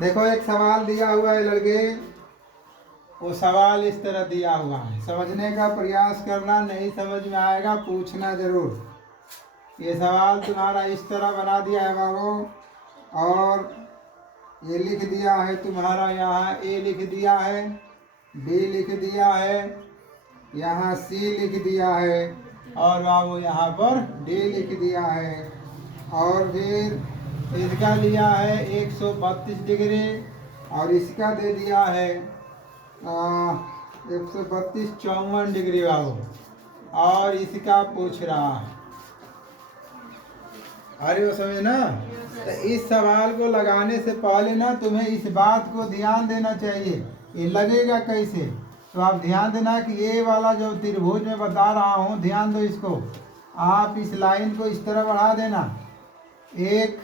देखो एक सवाल दिया हुआ है लड़के, वो सवाल इस तरह दिया हुआ है, समझने का प्रयास करना, नहीं समझ में आएगा पूछना जरूर। ये सवाल तुम्हारा इस तरह बना दिया है बाबू, और ये लिख दिया है तुम्हारा, यहाँ ए लिख दिया है, बी लिख दिया है, यहाँ सी लिख दिया है, और बाबू यहाँ पर डी लिख दिया है। और फिर इसका लिया है 132 डिग्री, और इसका दे दिया है 132 54 डिग्री बाबू, और इसका पूछ रहा है। अरे वो समझे ना। तो इस सवाल को लगाने से पहले ना तुम्हें इस बात को ध्यान देना चाहिए, ये लगेगा कैसे। तो आप ध्यान देना कि ये वाला जो त्रिभुज में बता रहा हूँ, ध्यान दो इसको। आप इस लाइन को इस तरह बढ़ा देना, एक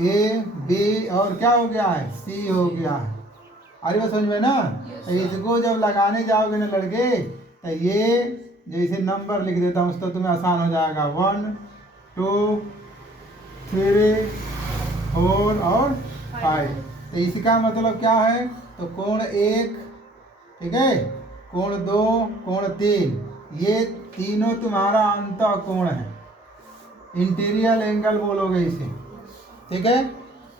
ए बी और क्या हो गया है, सी हो गया है। अरे वो समझ में ना। तो इसको जब लगाने जाओगे ना लड़के, तो ये जैसे नंबर लिख देता हूँ तो तुम्हें आसान हो जाएगा, 1 2 3 4 और 5। तो इसका मतलब क्या है, तो कोण 1, ठीक है, कोण 2, कोण 3, ये तीनों तुम्हारा अंतः कोण है, इंटीरियर एंगल बोलोगे इसे, ठीक है।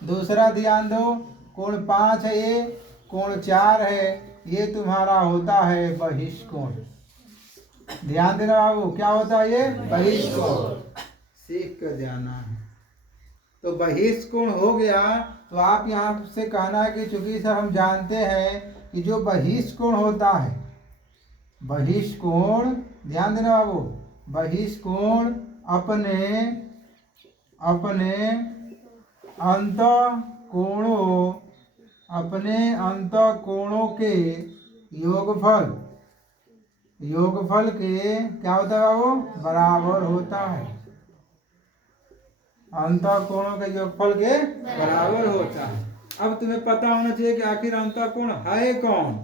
दूसरा ध्यान दो, कोण 5 है ये, कोण 4 है ये, तुम्हारा होता है बहिष्कोण। ध्यान देना बाबू, क्या होता है ये, बहिष्कोण, सीख कर जाना है। तो बहिष्कोण हो गया। तो आप यहाँ से कहना है कि चूंकि सर हम जानते हैं कि जो बहिष्कोण होता है, बहिष्कोण, ध्यान देना बाबू, बहिष्कोण अपने अंत कोणों के योगफल के क्या होता है बाबू, बराबर होता है। अंत कोणों के योगफल के बराबर होता है। अब तुम्हें पता होना चाहिए कि आखिर अंत कोण है कौन।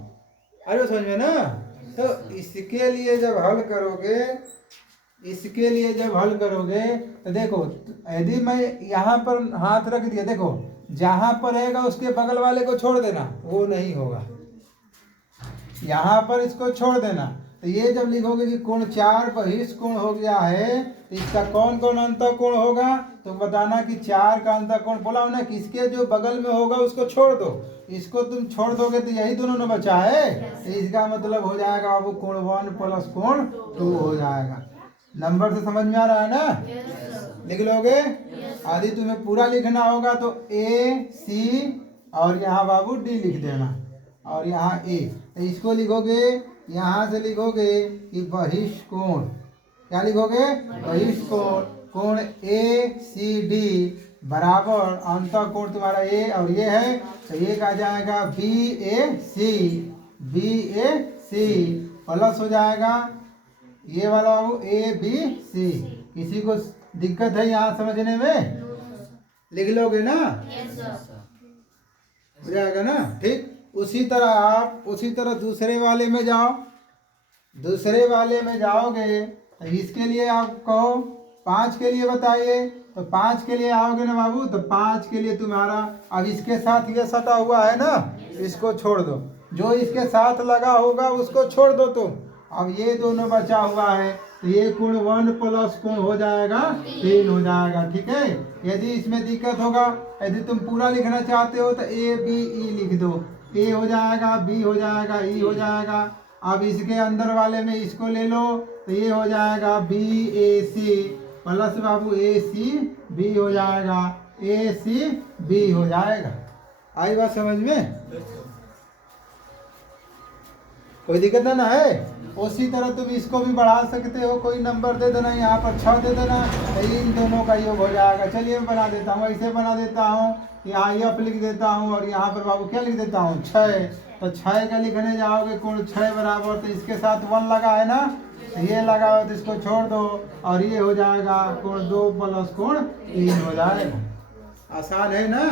अरे समझ में ना। तो इसके लिए जब हल करोगे, तो देखो, यदि मैं यहाँ पर हाथ रख दिया, देखो जहाँ पर रहेगा उसके बगल वाले को छोड़ देना, वो नहीं होगा, यहाँ पर इसको छोड़ देना। तो ये जब लिखोगे कि कोण 4 बहिष्कोण हो गया है, तो इसका कौन कौन अंतः कोण होगा, तो बताना कि 4 का अंतः कोण बोला ना, कि इसके जो बगल में होगा उसको छोड़ दो, इसको तुम छोड़ दोगे तो यही दोनों ने बचा है। तो इसका मतलब हो जाएगा बाबू कोण 1 प्लस कोण 2 हो जाएगा। नंबर से समझ में आ रहा है ना। लिख लोगे। आदि तुम्हें पूरा लिखना होगा तो ए सी और यहाँ बाबू डी लिख देना, और यहाँ ए। तो इसको लिखोगे, यहाँ से लिखोगे कि बहिष्कोण, क्या लिखोगे, बहिष्कोण, कोण ए सी डी बराबर अंतः कोण तुम्हारा ए और ये है, तो ये आ जाएगा बी ए सी प्लस हो जाएगा ये वाला बाबू ए बी सी। किसी को दिक्कत है यहाँ समझने में, लिख लोगे ना, हो जाएगा ना, ठीक। उसी तरह दूसरे वाले में जाओ, दूसरे वाले में जाओगे तो इसके लिए आप कहो 5 के लिए बताइए, तो 5 के लिए आओगे ना बाबू, तो 5 के लिए तुम्हारा, अब इसके साथ ये सटा हुआ है ना, इसको छोड़ दो, जो इसके साथ लगा होगा उसको छोड़ दो तुम। अब ये दोनों बचा हुआ है, तो ये कोण 1 प्लस कोण हो जाएगा 3 हो जाएगा, ठीक है। यदि इसमें दिक्कत होगा, यदि तुम पूरा लिखना चाहते हो तो ए बी ई लिख दो, ए हो जाएगा, बी हो जाएगा, ई हो जाएगा। अब इसके अंदर वाले में इसको ले लो, तो ये हो जाएगा बी ए सी प्लस बाबू ए सी बी हो जाएगा, ए सी बी हो जाएगा। आई बात समझ में, कोई दिक्कत ना है। उसी तरह तुम इसको भी बढ़ा सकते हो, कोई नंबर दे देना, यहाँ पर 6 दे देना, तो इन दोनों का योग हो जाएगा। चलिए मैं बना देता हूँ, ऐसे बना देता हूँ, यहाँ एफ लिख देता हूँ और यहाँ पर बाबू क्या लिख देता हूँ 6। तो 6 का लिखने जाओगे कोण 6 बराबर, तो इसके साथ 1 लगा है ना, तो ये लगाओ, तो इसको छोड़ दो और ये हो जाएगा कोण 2 प्लस कोण 3 हो जाएगा। आसान है ना।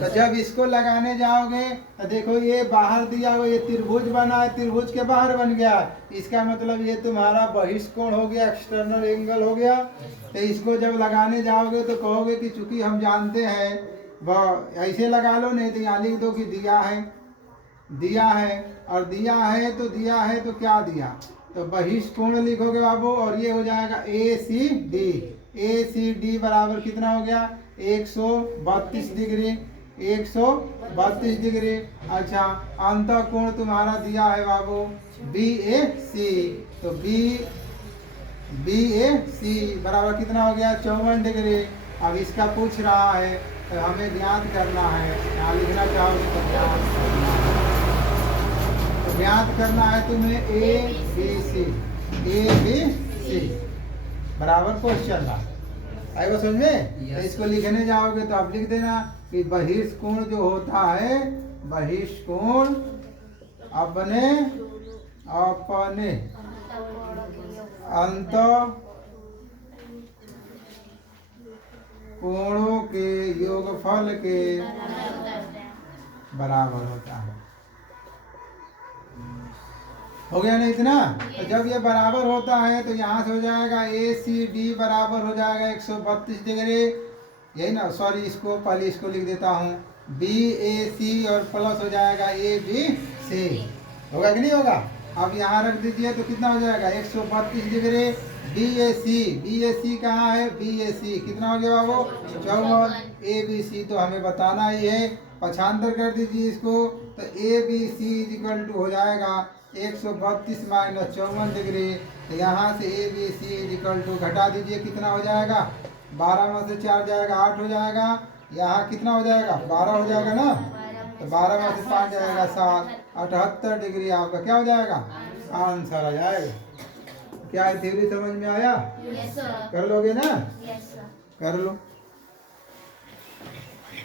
तो जब इसको लगाने जाओगे तो देखो ये बाहर दिया हुआ, ये त्रिभुज बना है, त्रिभुज के बाहर बन गया, इसका मतलब ये तुम्हारा बहिष्कोण हो गया, एक्सटर्नल एंगल हो गया। तो इसको जब लगाने जाओगे तो कहोगे कि चूंकि हम जानते हैं वह ऐसे लगा लो, नहीं तो यहाँ लिख दो कि दिया है, दिया है, और दिया है तो दिया है तो क्या दिया, तो बहिष्कोण लिखोगे बाबू, और ये हो जाएगा ए सी डी बराबर कितना हो गया 132 डिग्री, 132 डिग्री। अच्छा, अंतःकोण तुम्हारा दिया है बाबू बी ए सी, तो बी ए सी बराबर कितना हो गया 54 डिग्री। अब इसका पूछ रहा है तो हमें ज्ञात करना है, यहाँ लिखना चाहोगे तो ज्ञात करना है, तो ज्ञात करना है तुम्हें ए बी सी बराबर क्वेश्चन था, आएगा समझ में। तो इसको लिखने जाओगे तो आप लिख देना कि बहिष्कोण जो होता है, बहिष्कोण अपने अंत कोणों के योगफल के बराबर होता है। हो गया ना इतना। तो जब ये बराबर होता है तो यहाँ से हो जाएगा ए सी डी बराबर हो जाएगा 132 डिग्री, यही ना, सॉरी इसको पहले इसको लिख देता हूँ बी ए सी और प्लस हो जाएगा ए बी सी, होगा कि नहीं होगा। अब यहाँ रख दीजिए तो कितना हो जाएगा 132 डिग्री बी ए सी कहाँ है, बी ए सी कितना हो गया बाबू 54, ए बी सी तो हमें बताना ही है, पक्षांतर कर दीजिए इसको, तो A B C equal to हो जाएगा 132 माइनस 54 डिग्री, तो यहाँ से A B C equal to घटा दीजिए कितना हो जाएगा 12 में से 4 जाएगा 8 हो जाएगा, यहाँ कितना हो जाएगा 12 हो जाएगा ना, तो 12 में से 5 जाएगा 7, 78 डिग्री आपका क्या हो जाएगा आंसर आ जाएगा। क्या थ्योरी समझ में आया? Yes sir. कर लोगे ना? Yes sir. कर लो।